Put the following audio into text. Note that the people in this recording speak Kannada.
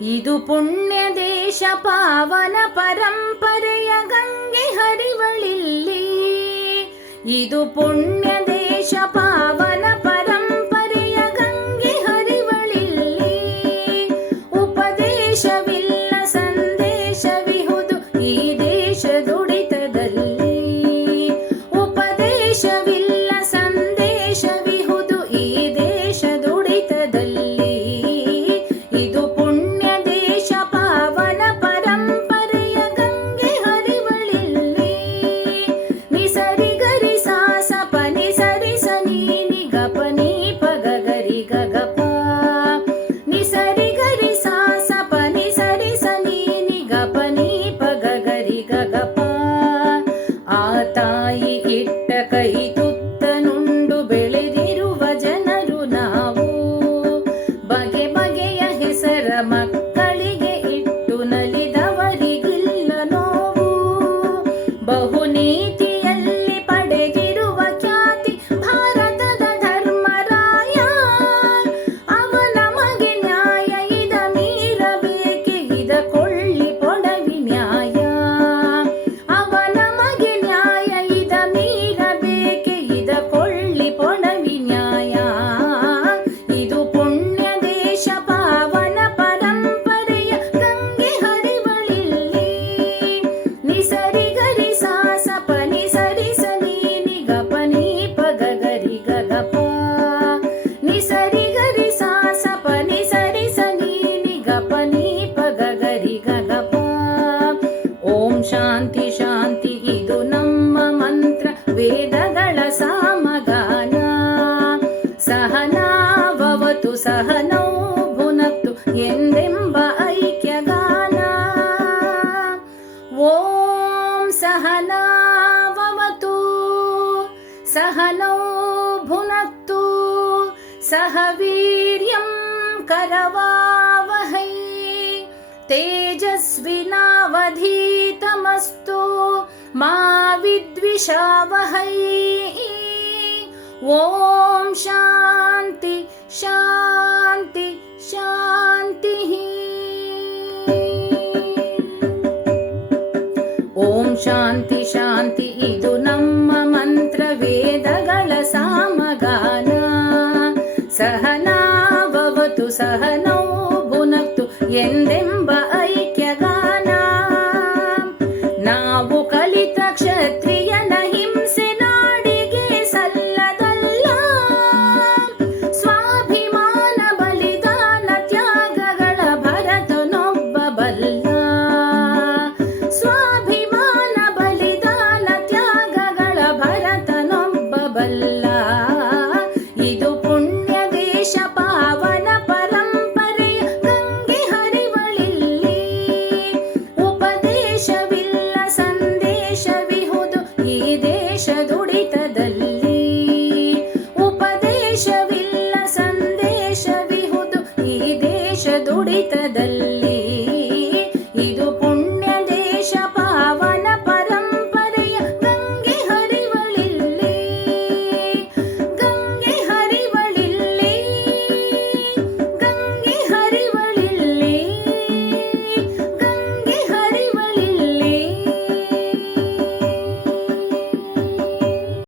ಇದು ಪುಣ್ಯ ದೇಶ ಪಾವನ ಪರಂಪರೆಯ ಗಂಗೆ ಹರಿವಳಿಲ್ಲಿ. ಇದು ಪುಣ್ಯ ದೇಶ ಪಾವನ ಪರಂಪರೆಯ ಗಂಗೆ ಹರಿವಳಿಲ್ಲಿ. ಉಪದೇಶವಿಲ್ಲ ಸಂದೇಶವಿಹುದು ಈ ದೇಶದುಡಿತದಲ್ಲಿ. ಉಪದೇಶವಿಲ್ಲ ಸಂದೇಶವಿಹುದು ಈ ದೇಶದುಡಿತದಲ್ಲಿ. ಇದು ಪುಣ್ಯ ದೇಶ ಪಾವನ ಪರಂಪರೆಯ ಗಂಗೆ ಹರಿವಳಿಲ್ಲಿ. ನಿಸರಿ ಗರಿ ಸಾಸ ಪನಿ ಸರಿ ಸನಿ ನಿಗಪ ನೀ ಪಗ ಗರಿ ಗಗಪ. ನಿಸರಿ ಗರಿ ಸಾಸ ಪನಿ ಸರಿ ಸನಿ ನಿಗಪ ನೀ ಪಗ ಗರಿ ಗಗಪ. ಆ ತಾಯಿ ಇಟ್ಟ ಕೈ ತುತ್ತನುಂಡು ಬೆಳೆದಿರುವ ಜನರು ನಾವು. ಬಗೆ ಬಗೆಯ ಹೆಸರ ಮಕ್ಕಳಿಗೆ ಇಟ್ಟು ನಲಿದವರಿಗಿಲ್ಲ ನೋವು. ಬಹುನೀತಿಯಲ್ಲಿ ಪಡೆದಿರುವ ಖ್ಯಾತಿ ಭಾರತದ ಧರ್ಮರಾಯ. ಅವ ನಮಗೆ ನ್ಯಾಯ ಇದ ಮೀರಬೇಕೆ ಇದ ಕೊಳ್ಳಿ ಪೊಡವಿ ನ್ಯಾಯ. ಅವ ನಮಗೆ ನ್ಯಾಯ ಇದ ಮೀರಬೇಕೆ ಇದ ಕೊಳ್ಳಿ ಪೊಡವಿ ನ್ಯಾಯ. ಇದು ಪುಣ್ಯ ದೇಶ ಪಾವನ ಪರಂಪರೆಯ ಗಂಗೆ ಹರಿವಳಿಲ್ಲಿ. ನಿಸರಿ ಗರಿ ಸಾಸ ಪನಿ ಸರಿ ಸನಿ ನಿಗಪ ನೀ ಪಗ ಗರಿ ಗಗಪ. ನಿಸರಿ ಗರಿ ಸಾಸ ಪನಿ ಸರಿ ಸನಿ ನಿಗಪ ನೀ ಪಗ ಗರಿ ಗಗಪ. ಓಂ ಶಾಂತಿ ಶಾಂತಿ ಇದು ನಮ್ಮ ಮಂತ್ರ ವೇದಗಳ ಸಾಮಗಾನ. ಸಹನಾವವತು ಸಹನೌ ಭುನಕ್ತು ಎಂದೆಂಬ ಐಕ್ಯಗಾನ. ಓಂ ಸಹನಾವವತು ಸಹನೌ ಭುನಕ್ತು ಸಹ ವೀರ್ಯಂ ಕರವಾವಹೈ. ತೇಜಸ್ವಿನಾವಧೀತಮಸ್ತು ಮಾ ವಿದ್ವಿಷಾವಹೈ. ಓಂ ಶಾಂತಿ ಶಾಂತಿ ಶಾಂತಿ. ಓಂ ಶಾಂತಿ ಶಾಂತಿ ಇದು ನಮ್ಮ ಮಂತ್ರ ವೇದಗಳ ಸಾಮಗಾನ. ಸಹನಾವವತು ಸಹನೌ ಭುನಕ್ತು ಎಂದೆಂಬ ಐಕ್ಯಗಾನ. ನಾವು ಕಲಿತ ಕ್ಷತ್ರಿಯನ ಹಿಂಸೆ ನಾಡಿಗೆ ಸಲ್ಲದಲ್ಲ. ಸ್ವಾಭಿಮಾನ ಬಲಿದಾನ ತ್ಯಾಗಗಳ ಭರತನೊಬ್ಬ ಬಲ್ಲ. ಸ್ವಾಭಿಮಾನ ಬಲಿದಾನ ತ್ಯಾಗಗಳ ಭರತನೊಬ್ಬ ಬಲ್ಲ. ಇದು ಪುಣ್ಯ ದೇಶ ಪಾವನ ಪರಂಪರೆಯ ಗಂಗೆ ಹರಿವಳಿಲ್ಲಿ. ಉಪದೇಶವಿಲ್ಲ ಸಂದೇಶವಿಹುದು ಈ ದೇಶದುಡಿತದಲ್ಲಿ. ಉಪದೇಶವಿಲ್ಲ ಸಂದೇಶವಿಹುದು ಈ ದೇಶದುಡಿತದಲ್ಲಿ.